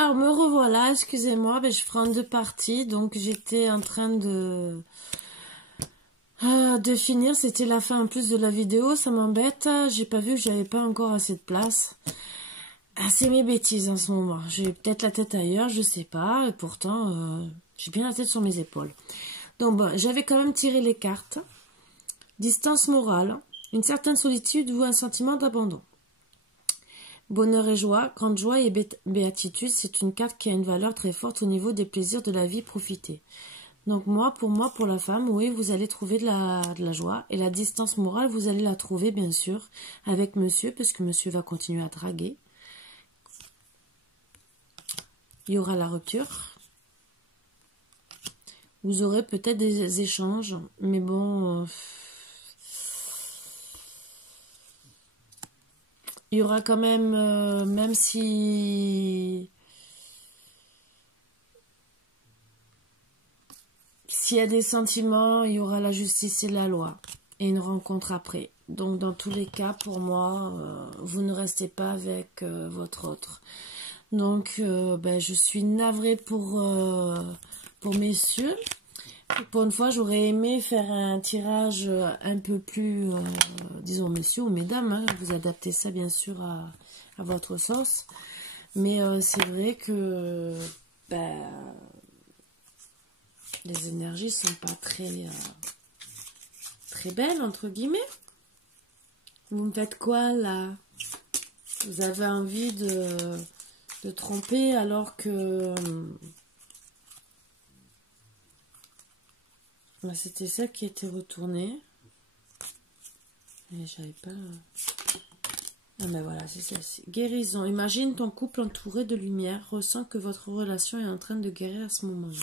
Alors, me revoilà, excusez-moi, je ferai en deux parties. Donc, j'étais en train de finir. C'était la fin en plus de la vidéo, ça m'embête. J'ai pas vu que j'avais pas encore assez de place. Ah, c'est mes bêtises en ce moment. J'ai peut-être la tête ailleurs, je sais pas. Et pourtant, j'ai bien la tête sur mes épaules. Donc, bon, j'avais quand même tiré les cartes. Distance morale, une certaine solitude ou un sentiment d'abandon. Bonheur et joie, grande joie et béatitude, c'est une carte qui a une valeur très forte au niveau des plaisirs de la vie profitée. Donc pour la femme, oui, vous allez trouver de la joie. Et la distance morale, vous allez la trouver, bien sûr, avec monsieur, parce que monsieur va continuer à draguer. Il y aura la rupture. Vous aurez peut-être des échanges, mais bon... il y aura quand même, même si... S'il y a des sentiments, il y aura la justice et la loi. Et une rencontre après. Donc, dans tous les cas, pour moi, vous ne restez pas avec votre autre. Donc, je suis navrée pour messieurs. Pour une fois, j'aurais aimé faire un tirage un peu plus, disons, messieurs ou mesdames. Hein, vous adaptez ça, bien sûr, à votre sauce. Mais c'est vrai que les énergies sont pas très belles, entre guillemets. Vous me faites quoi, là? Vous avez envie de tromper alors que... c'était ça qui était retourné. Et j'avais pas... Ah ben voilà, c'est ça. Guérison. Imagine ton couple entouré de lumière. Ressens que votre relation est en train de guérir à ce moment-là.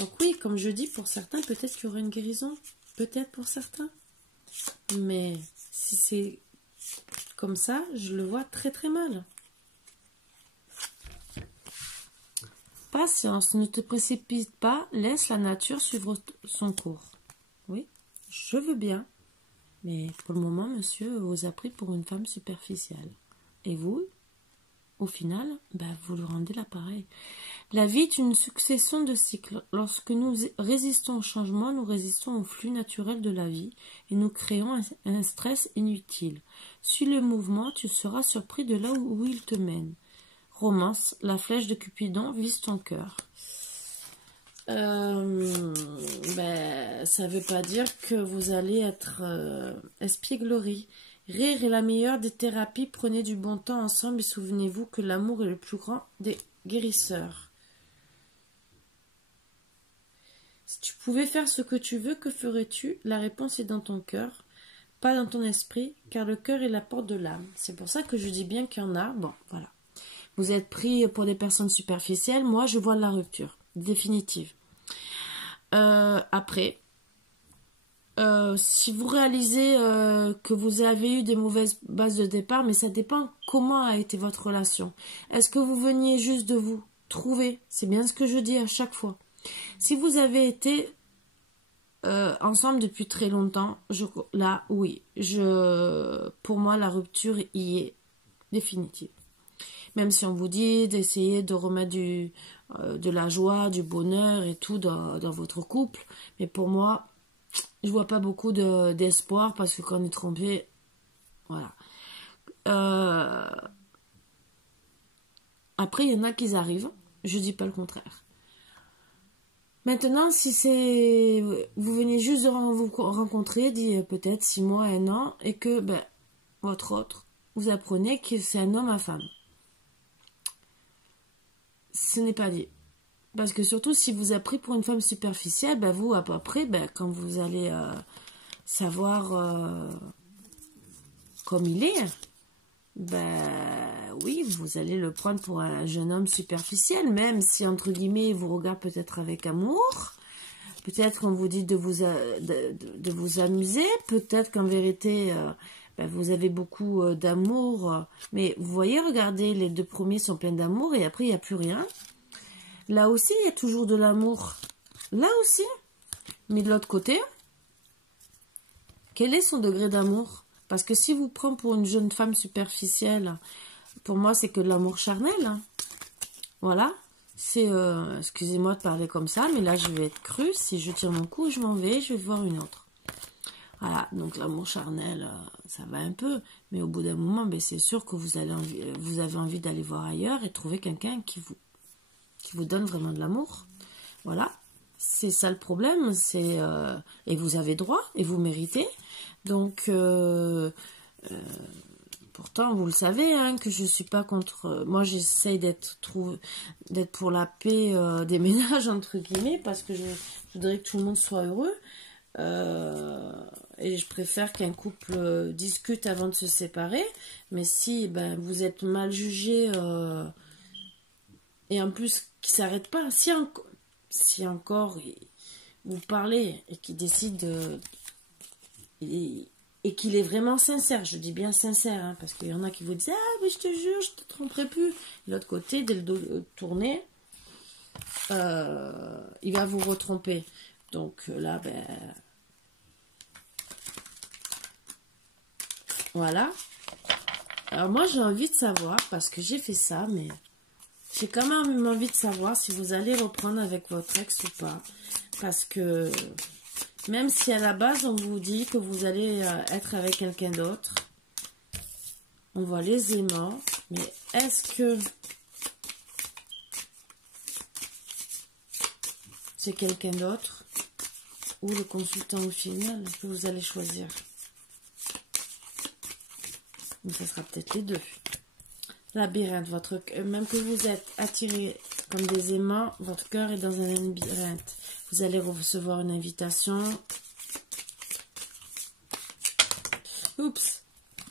Donc oui, comme je dis, pour certains, peut-être qu'il y aura une guérison. Peut-être pour certains. Mais si c'est comme ça, je le vois très très mal. Patience, ne te précipite pas, laisse la nature suivre son cours. Oui, je veux bien. Mais pour le moment, monsieur vous a pris pour une femme superficielle. Et vous, au final, vous lui rendez l'appareil. La vie est une succession de cycles. Lorsque nous résistons au changement, nous résistons au flux naturel de la vie et nous créons un stress inutile. Suis le mouvement, tu seras surpris de là où il te mène. Romance, la flèche de Cupidon vise ton cœur. Ça veut pas dire que vous allez être espièglerie. Rire est la meilleure des thérapies. Prenez du bon temps ensemble et souvenez-vous que l'amour est le plus grand des guérisseurs. Si tu pouvais faire ce que tu veux, que ferais-tu? La réponse est dans ton cœur, pas dans ton esprit, car le cœur est la porte de l'âme. C'est pour ça que je dis bien qu'il y en a. Bon, voilà. Vous êtes pris pour des personnes superficielles. Moi, je vois la rupture définitive. Après, si vous réalisez que vous avez eu des mauvaises bases de départ, mais ça dépend comment a été votre relation. Est-ce que vous veniez juste de vous trouver? C'est bien ce que je dis à chaque fois. Si vous avez été ensemble depuis très longtemps, là, oui, pour moi, la rupture y est définitive. Même si on vous dit d'essayer de remettre de la joie, du bonheur et tout dans votre couple. Mais pour moi, je vois pas beaucoup d'espoir parce que quand on est trompé, voilà. Après, il y en a qui arrivent. Je dis pas le contraire. Maintenant, si vous venez juste de vous rencontrer, dit peut-être 6 mois, 1 an, et que votre autre, vous apprenez que c'est un homme à femme. Ce n'est pas dit. Parce que surtout, si vous avez pris pour une femme superficielle, vous, après, quand vous allez savoir comme il est, oui, vous allez le prendre pour un jeune homme superficiel, même si, entre guillemets, il vous regarde peut-être avec amour. Peut-être qu'on vous dit de vous amuser. Peut-être qu'en vérité... vous avez beaucoup d'amour, mais vous voyez, regardez, les 2 premiers sont pleins d'amour et après il n'y a plus rien. Là aussi, il y a toujours de l'amour. Là aussi. Mais de l'autre côté, quel est son degré d'amour? Parce que si vous prenez pour une jeune femme superficielle, pour moi, c'est que de l'amour charnel. Voilà. C'est, excusez-moi de parler comme ça, mais là, je vais être crue. Si je tire mon coup, je m'en vais, je vais voir une autre. Voilà, donc l'amour charnel, ça va un peu. Mais au bout d'un moment, ben, c'est sûr que vous avez envie d'aller voir ailleurs et trouver quelqu'un qui vous donne vraiment de l'amour. Voilà. C'est ça le problème, et vous avez droit, et vous méritez. Donc, pourtant, vous le savez, hein, que je suis pas contre... moi, j'essaye d'être pour la paix des ménages, entre guillemets, parce que je voudrais que tout le monde soit heureux. Et je préfère qu'un couple discute avant de se séparer. Mais si ben, vous êtes mal jugé, et en plus, qu'il ne s'arrête pas, si encore vous parlez et qu'il décide et qu'il est vraiment sincère, je dis bien sincère, hein, parce qu'il y en a qui vous disent ah mais je te jure je te tromperai plus, de l'autre côté dès le dos tourné il va vous retromper, donc là ben voilà. Alors moi j'ai envie de savoir, parce que j'ai fait ça, mais j'ai quand même envie de savoir si vous allez reprendre avec votre ex ou pas. Parce que même si à la base on vous dit que vous allez être avec quelqu'un d'autre, on voit les aimants, mais est-ce que c'est quelqu'un d'autre ou le consultant au final que vous allez choisir? Mais ça sera peut-être les deux. Labyrinthe, même que vous êtes attiré comme des aimants, votre cœur est dans un labyrinthe. Vous allez recevoir une invitation. Oups.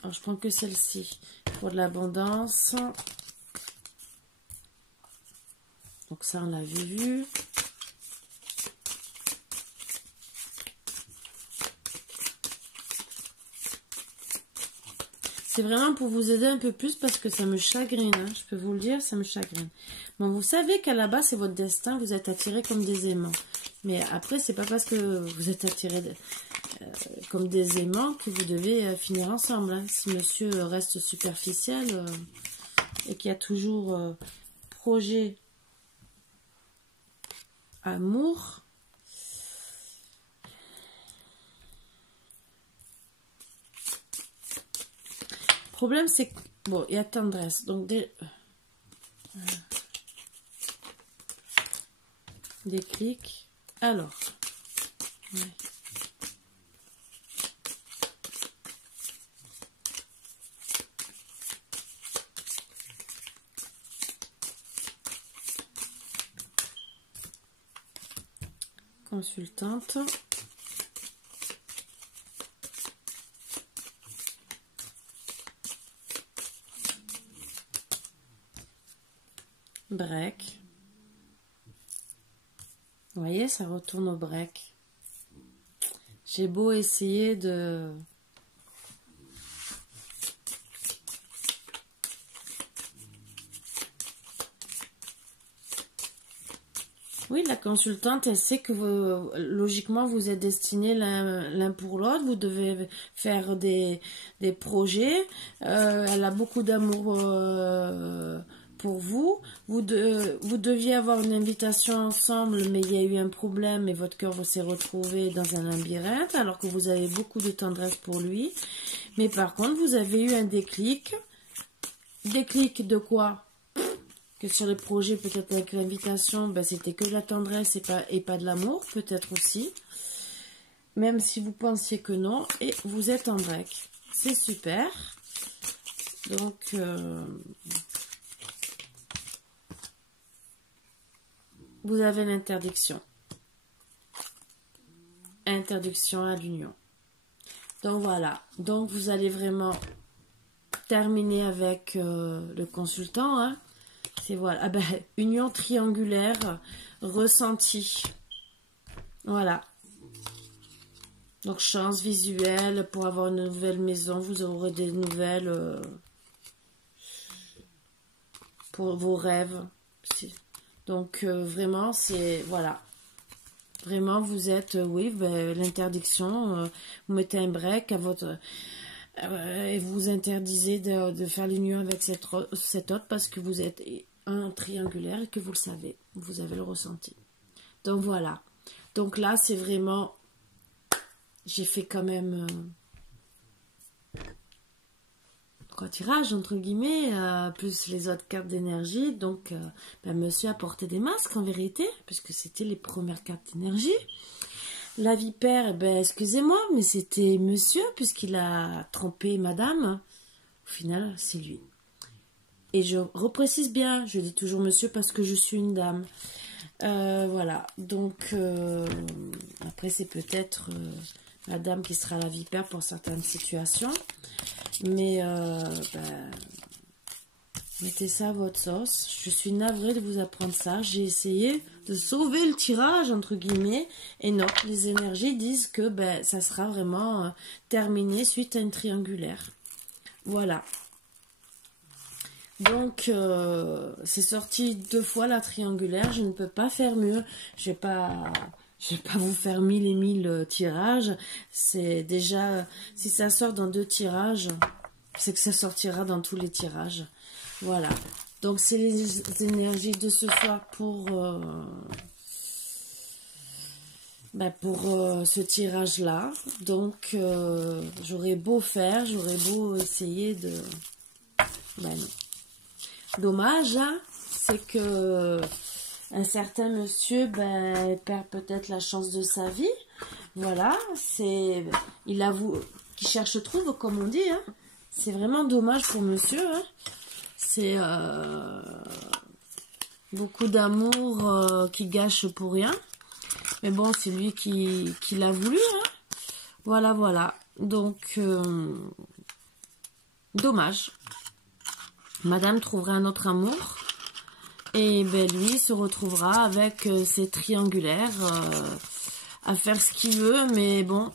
Alors, je prends que celle-ci. Pour de l'abondance. Donc ça, on l'a vu. C'est vraiment pour vous aider un peu plus parce que ça me chagrine, hein, je peux vous le dire, ça me chagrine. Bon, vous savez qu'à la base, c'est votre destin, vous êtes attirés comme des aimants. Mais après, c'est pas parce que vous êtes attirés comme des aimants que vous devez finir ensemble. Hein. Si monsieur reste superficiel et qu'il y a toujours projet amour... Le problème, c'est que... Bon, il y a tendresse. Donc, des clics. Alors. Ouais. Consultante. Break. Vous voyez, ça retourne au break. J'ai beau essayer de... Oui, la consultante, elle sait que logiquement, vous êtes destinés l'un pour l'autre. Vous devez faire des projets. Elle a beaucoup d'amour pour vous. Vous deviez avoir une invitation ensemble, mais il y a eu un problème et votre cœur s'est retrouvé dans un labyrinthe, alors que vous avez beaucoup de tendresse pour lui. Mais par contre, vous avez eu un déclic. Déclic de quoi? Que sur les projets, peut-être avec l'invitation, ben, c'était que de la tendresse et pas de l'amour, peut-être aussi. Même si vous pensiez que non, et vous êtes en break. C'est super. Donc, vous avez l'interdiction. Interdiction à l'union. Donc voilà. Donc vous allez vraiment terminer avec le consultant, hein. C'est voilà. Ah ben, union triangulaire ressentie. Voilà. Donc chance visuelle pour avoir une nouvelle maison. Vous aurez des nouvelles pour vos rêves. Donc vraiment, c'est... Voilà. Vraiment, vous êtes... oui, ben, l'interdiction. Vous mettez un break à votre... et vous interdisez de faire l'union avec cet autre parce que vous êtes un triangulaire et que vous le savez, vous avez le ressenti. Donc voilà. Donc là, c'est vraiment, j'ai fait quand même 3 tirages, entre guillemets, plus les autres cartes d'énergie. Donc, monsieur a porté des masques, en vérité, puisque c'était les premières cartes d'énergie. La vipère, excusez-moi, mais c'était monsieur, puisqu'il a trompé madame. Au final, c'est lui. Et je reprécise bien, je dis toujours monsieur parce que je suis une dame. Voilà, donc après c'est peut-être la dame qui sera la vipère pour certaines situations. Mais mettez ça à votre sauce. Je suis navrée de vous apprendre ça. J'ai essayé de sauver le tirage, entre guillemets. Et non, les énergies disent que ça sera vraiment terminé suite à une triangulaire. Voilà. Donc, c'est sorti 2 fois la triangulaire. Je ne peux pas faire mieux. Je vais pas vous faire 1000 et 1000 tirages. C'est déjà, si ça sort dans 2 tirages, c'est que ça sortira dans tous les tirages. Voilà. Donc, c'est les énergies de ce soir pour ce tirage-là. Donc, j'aurais beau faire, j'aurais beau essayer de... non. Dommage, hein, c'est que un certain monsieur perd peut-être la chance de sa vie. Voilà, il avoue qu'il cherche trouve, comme on dit. Hein. C'est vraiment dommage pour monsieur. Hein. C'est beaucoup d'amour qui gâche pour rien. Mais bon, c'est lui qui l'a voulu. Hein. Voilà, voilà. Donc, dommage. Madame trouvera un autre amour et lui se retrouvera avec ses triangulaires à faire ce qu'il veut, mais bon,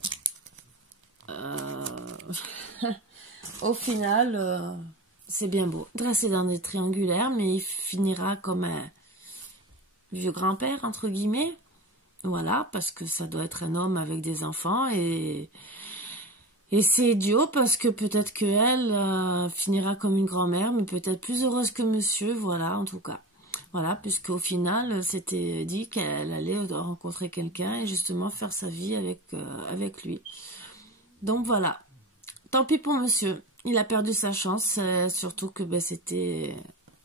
au final, c'est bien beau. Dressé dans des triangulaires, mais il finira comme un vieux grand-père, entre guillemets. Voilà, parce que ça doit être un homme avec des enfants et c'est idiot parce que peut-être qu'elle finira comme une grand-mère, mais peut-être plus heureuse que monsieur, voilà, en tout cas. Voilà, puisqu'au final, c'était dit qu'elle allait rencontrer quelqu'un et justement faire sa vie avec lui. Donc voilà, tant pis pour monsieur. Il a perdu sa chance, surtout que c'était,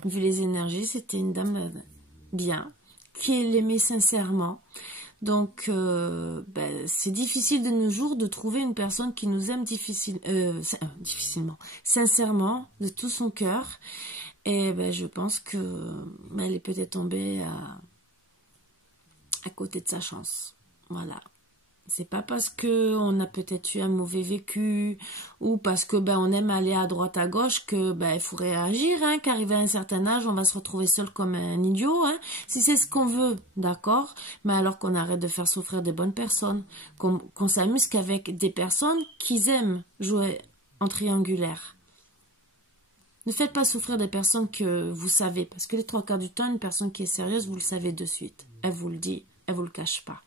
vu les énergies, c'était une dame bien, qui l'aimait sincèrement. Donc, c'est difficile de nos jours de trouver une personne qui nous aime difficilement, sincèrement, de tout son cœur. Et je pense que elle est peut-être tombée à côté de sa chance. Voilà. C'est pas parce que on a peut-être eu un mauvais vécu ou parce que on aime aller à droite à gauche que il faut réagir, hein, qu'arrivé à un certain âge on va se retrouver seul comme un idiot, hein. Si c'est ce qu'on veut, d'accord, mais alors qu'on arrête de faire souffrir des bonnes personnes, qu'on s'amuse qu'avec des personnes qui aiment jouer en triangulaire. Ne faites pas souffrir des personnes que vous savez, parce que les 3/4 du temps, une personne qui est sérieuse, vous le savez de suite. Elle vous le dit, elle vous le cache pas.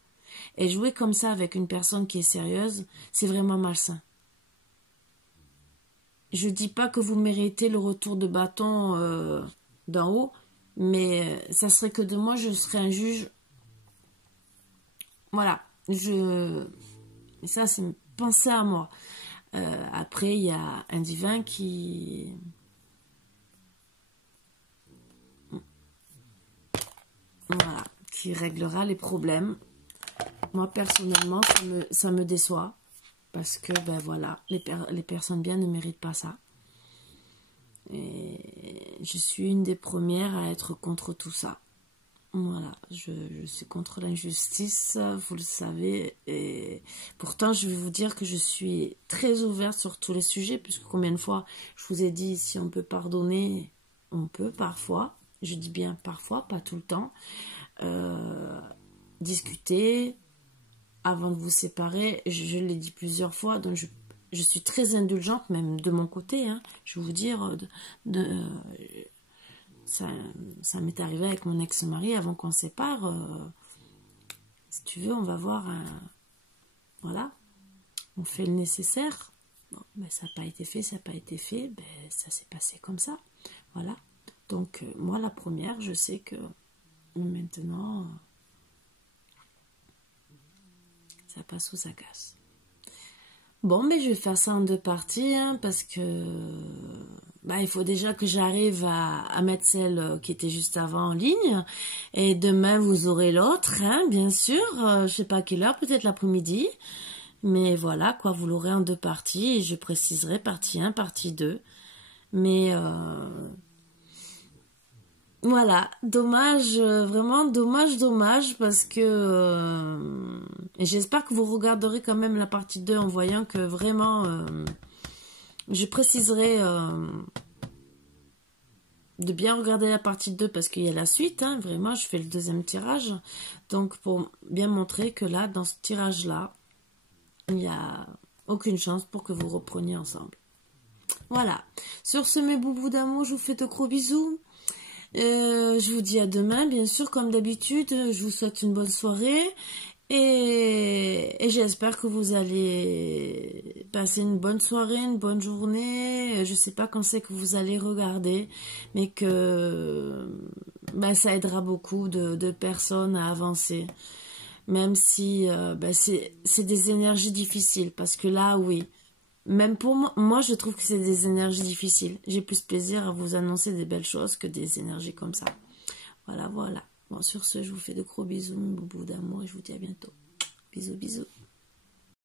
Et jouer comme ça avec une personne qui est sérieuse, c'est vraiment malsain. Je dis pas que vous méritez le retour de bâton d'en haut, mais ça serait que de moi, je serais un juge. Voilà, ça c'est penser à moi. Après, il y a un divin qui... Voilà, qui réglera les problèmes. Moi, personnellement, ça me déçoit. Parce que, voilà, les personnes bien ne méritent pas ça. Et je suis une des premières à être contre tout ça. Voilà, je suis contre l'injustice, vous le savez. Et pourtant, je vais vous dire que je suis très ouverte sur tous les sujets. Puisque combien de fois, je vous ai dit, si on peut pardonner, on peut parfois. Je dis bien parfois, pas tout le temps. Discuter avant de vous séparer, je l'ai dit plusieurs fois, donc je suis très indulgente, même de mon côté, hein, je vais vous dire, ça m'est arrivé avec mon ex-mari avant qu'on se sépare, si tu veux, on va voir, voilà, on fait le nécessaire, bon, ça n'a pas été fait, ça n'a pas été fait, ça s'est passé comme ça, voilà, Donc, moi, la première, je sais que maintenant, ça passe ou ça casse. Bon, mais je vais faire ça en 2 parties, hein, parce que il faut déjà que j'arrive à mettre celle qui était juste avant en ligne. Et demain, vous aurez l'autre, hein, bien sûr. Je sais pas à quelle heure, peut-être l'après-midi. Mais voilà, quoi, vous l'aurez en 2 parties. Et je préciserai partie 1, partie 2. Mais voilà, dommage, vraiment dommage, parce que et j'espère que vous regarderez quand même la partie 2 en voyant que vraiment je préciserai de bien regarder la partie 2 parce qu'il y a la suite, hein, vraiment je fais le 2e tirage, donc pour bien montrer que là, dans ce tirage là, il n'y a aucune chance pour que vous repreniez ensemble. Voilà, sur ce mes boubous d'amour, je vous fais de gros bisous. Je vous dis à demain, bien sûr, comme d'habitude. Je vous souhaite une bonne soirée et j'espère que vous allez passer une bonne soirée, une bonne journée. Je sais pas quand c'est que vous allez regarder, mais que ça aidera beaucoup de personnes à avancer. Même si c'est des énergies difficiles, parce que là, oui. Même pour moi, je trouve que c'est des énergies difficiles. J'ai plus plaisir à vous annoncer des belles choses que des énergies comme ça. Voilà, voilà. Bon, sur ce, je vous fais de gros bisous, mon boubou d'amour, et je vous dis à bientôt. Bisous, bisous.